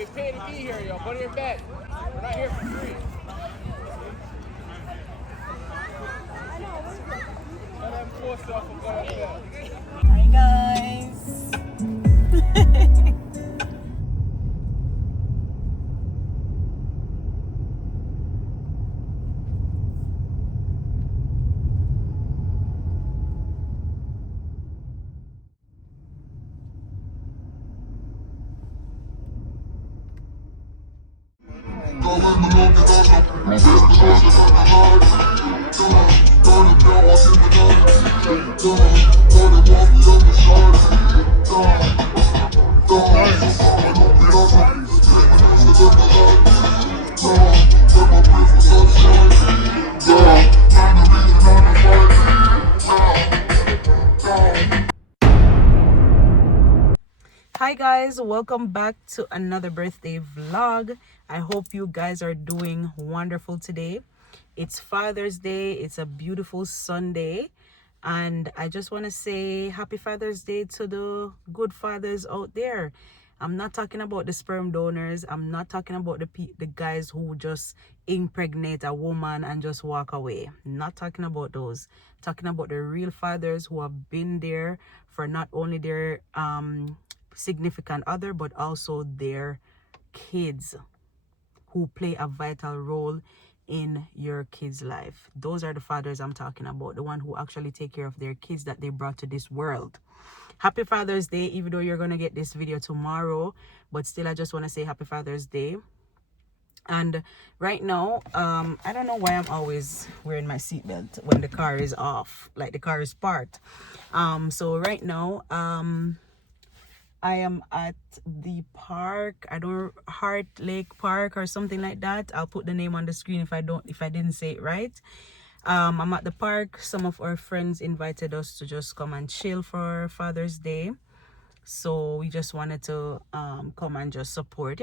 we pay to be here, yo. Go to your bed. We're not here for free. Tell them post off and go to bed. Hi guys. Hi guys, welcome back to another birthday vlog. I hope you guys are doing wonderful today. It's Father's Day. It's a beautiful Sunday, and I just want to say happy Father's Day to the good fathers out there. I'm not talking about the sperm donors. I'm not talking about the guys who just impregnate a woman and just walk away. Not talking about those. Talking about the real fathers who have been there for not only their significant other but also their kids, who play a vital role in your kids' life. Those are the fathers I'm talking about, the one who actually take care of their kids that they brought to this world. Happy Father's Day, even though you're gonna get this video tomorrow, but still I just want to say happy Father's Day. And right now I don't know why I'm always wearing my seatbelt when the car is off, like the car is parked. So right now I am at the park. I don't, Heart Lake Park or something like that. I'll put the name on the screen if I didn't say it right. I'm at the park. Some of our friends invited us to just come and chill for Father's Day. So we just wanted to come and just support,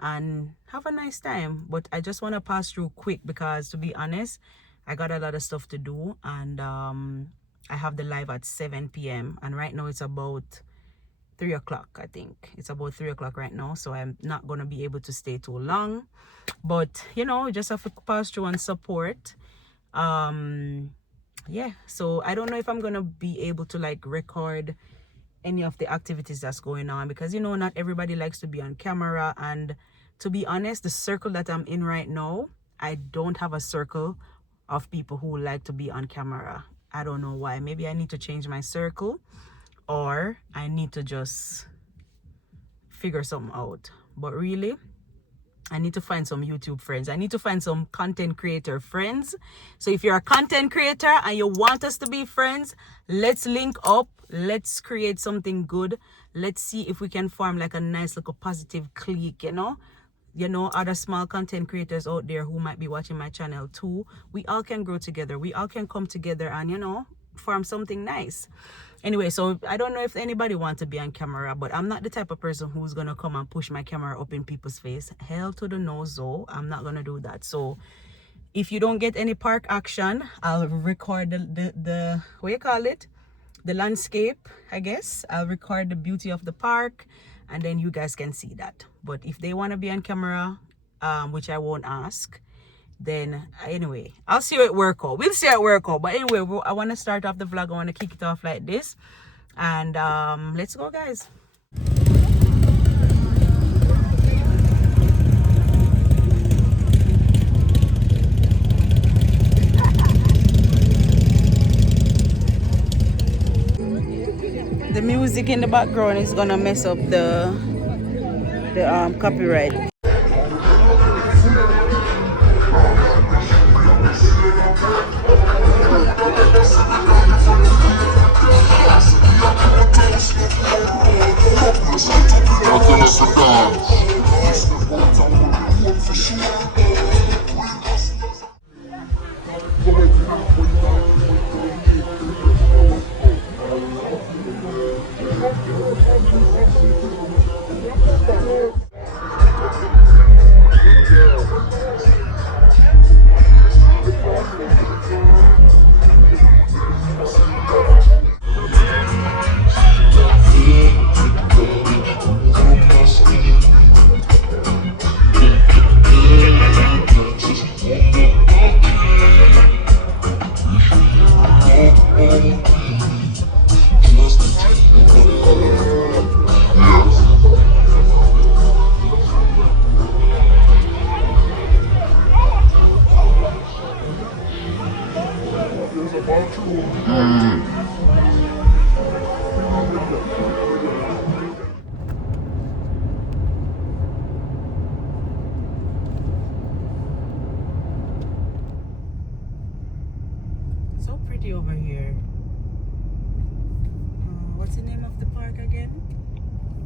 and have a nice time. But I just want to pass through quick because, to be honest, I got a lot of stuff to do, and I have the live at 7 p.m. and right now it's about 3 o'clock. I think it's about 3 o'clock right now, so I'm not gonna be able to stay too long, but just have to pass through and support. Yeah, so I don't know if I'm gonna be able to like record any of the activities that's going on, because not everybody likes to be on camera. And to be honest, the circle that I'm in right now, I don't have a circle of people who like to be on camera. I don't know why. Maybe I need to change my circle, or I need to just figure something out. But really, I need to find some YouTube friends. I need to find some content creator friends. So if you're a content creator and you want us to be friends, let's link up. Let's create something good. Let's see if we can form like a nice little positive clique, other small content creators out there who might be watching my channel too. We all can grow together. We all can come together and, form something nice. Anyway, so I don't know if anybody wants to be on camera, but I'm not the type of person who's gonna come and push my camera up in people's face. Hell to the no, so I'm not gonna do that. So if you don't get any park action, I'll record the what you call it, the landscape, I guess. I'll record the beauty of the park, and then you guys can see that. But if they want to be on camera, which I won't ask, then anyway, I'll see how it work out. We'll see how it work out. But anyway, I want to start off the vlog. I want to kick it off like this, and let's go, guys. The music in the background is gonna mess up the copyright.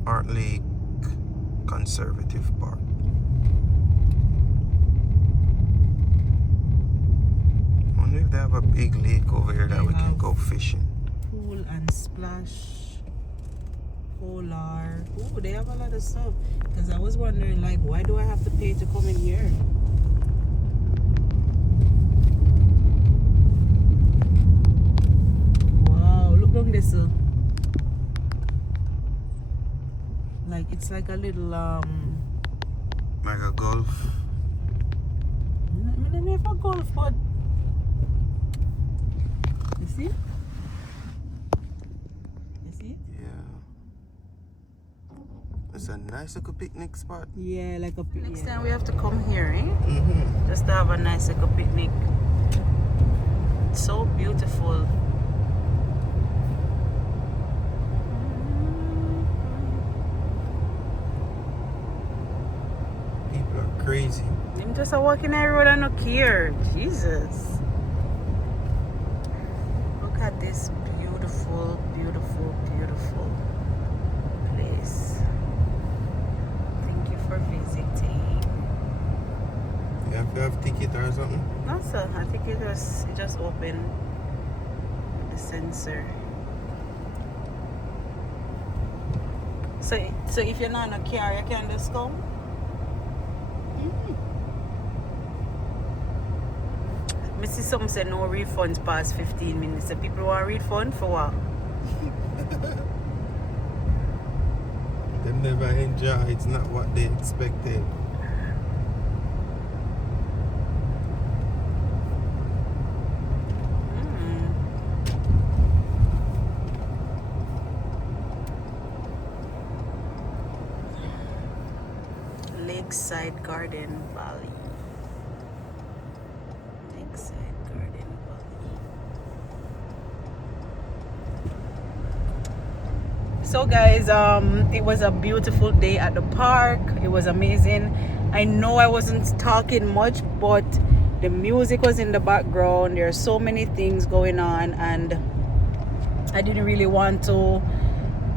Art Lake Conservative Park. I wonder if they have a big lake over here that we can go fishing. Pool and splash. Polar. Oh, they have a lot of stuff. Because I was wondering, like, why do I have to pay to come in here? Wow, look down this. Like, it's like a little, Like a golf. I never golf, but you see? You see? Yeah. It's a nice little picnic spot. Yeah, like a picnic. Next time we have to come here, eh? Mm-hmm. Just to have a nice little picnic. It's so beautiful. People are crazy. I'm just walking everywhere and not care. Jesus. Look at this beautiful, beautiful, beautiful place. Thank you for visiting. You have to have ticket or something? No, sir. I think it just opened the sensor. So if you're not in a car, you can just come. I see some say no refunds past 15 minutes. So people want refund for what? They never enjoy. It's not what they expected. Lakeside Garden Valley. Lakeside Garden Valley. So guys, it was a beautiful day at the park. It was amazing. I know I wasn't talking much, but the music was in the background. There are so many things going on, and I didn't really want to,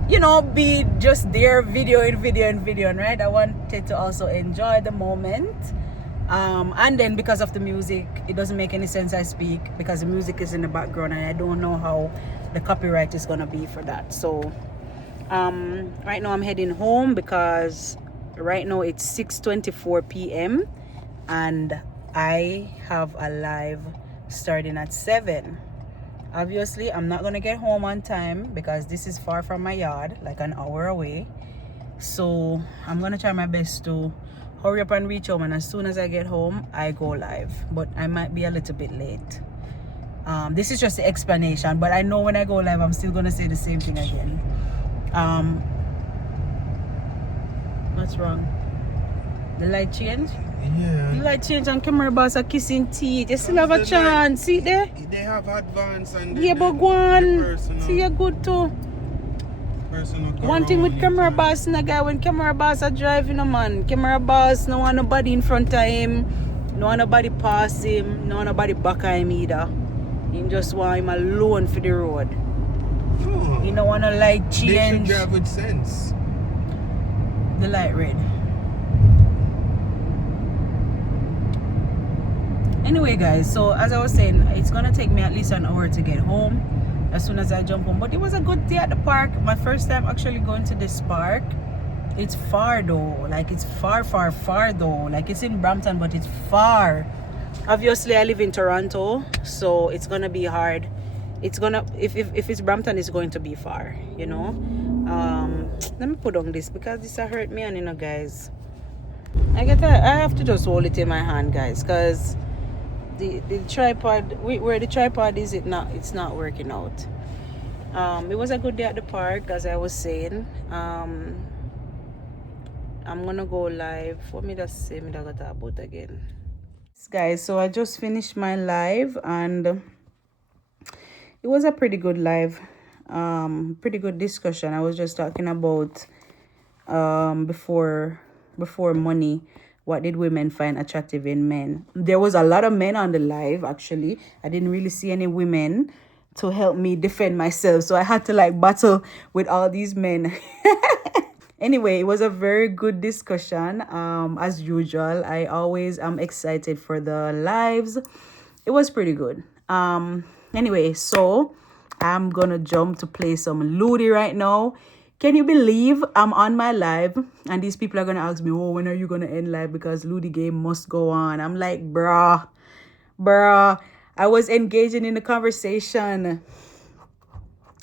you know, be just there videoing, right? I wanted to also enjoy the moment. And then because of the music, it doesn't make any sense I speak because the music is in the background and I don't know how the copyright is gonna be for that. So right now I'm heading home because right now it's 6:24 p.m. and I have a live starting at 7. Obviously I'm not gonna get home on time because this is far from my yard, like an hour away. So I'm gonna try my best to hurry up and reach home, and as soon as I get home I go live, but I might be a little bit late. This is just the explanation, but I know when I go live I'm still gonna say the same thing again. What's wrong? The light change? Yeah. The light change and camera boss are kissing teeth. You still have a chance. See there? They have advance and Yeah, but go on. See, you're good too. One thing with camera boss, na guy, when camera boss are driving, man, camera boss no want nobody in front of him, no want nobody pass him, no want nobody back of him either. He just want him alone for the road. Oh, You don't want to light they should change. drive with sense. The light red. Anyway guys, so as I was saying, it's gonna take me at least an hour to get home as soon as I jump home, but it was a good day at the park. My first time actually going to this park. It's far though, like it's far though, like it's in Brampton but it's far. Obviously I live in Toronto, so it's gonna be hard. It's gonna, if it's Brampton, it's going to be far, you know. Let me put on this because this hurt me, and you know guys, I have to just hold it in my hand guys, because the tripod, where the tripod is, it's not working out. It was a good day at the park, as I was saying. I'm gonna go live. What me just say me that got about again, guys. So I just finished my live and it was a pretty good live, pretty good discussion. I was just talking about before money, what did women find attractive in men. There was a lot of men on the live. Actually, I didn't really see any women to help me defend myself, so I had to like battle with all these men. Anyway, it was a very good discussion. As usual, I always am excited for the lives. It was pretty good. Anyway, so I'm gonna jump to play some Ludi right now. Can you believe I'm on my live and these people are gonna ask me, oh, when are you gonna end live? Because Ludi game must go on. I'm like, bruh, I was engaging in the conversation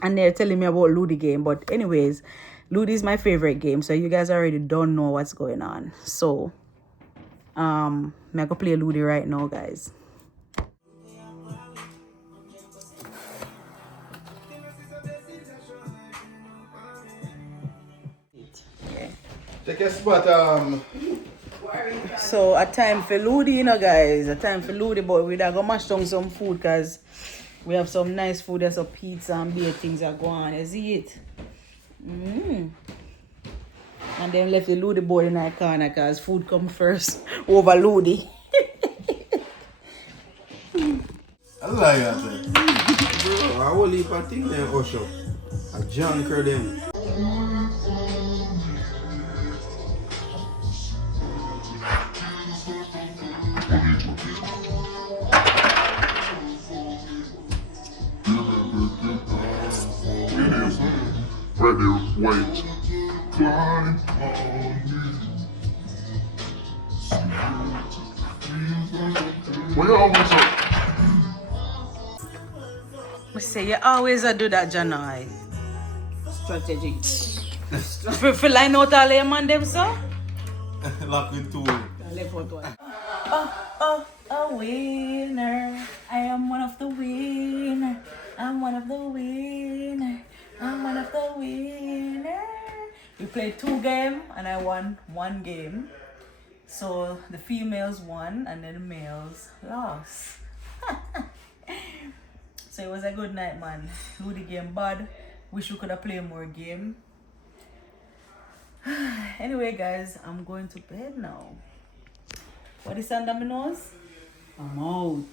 and they're telling me about Ludi game. But anyways, Ludi is my favorite game, so you guys already don't know what's going on. So I'm gonna play Ludi right now, guys. Take a spot, So a time for Ludi, you know, guys. A time for Ludi, but we're gonna mash down some food because we have some nice food. There's some pizza and beer things that go on. You see it? And then left the Ludi board in our corner because food come first over Ludi. I like that. Bro, I will leave a thing there, Osho. A junker them. Ready, wait, climb on me. We always up. I say you always do that, Janai. Strategy. For line out all your man them, so? Lock the tool. A winner. I am one of the winner. I'm one of the winner. I'm one of the winner. We played 2 games and I won 1 game. So the females won and then the males lost. So it was a good night, man. Ludi game bad. Wish we could have played more game. Anyway, guys, I'm going to bed now. What is under my nose? I'm out.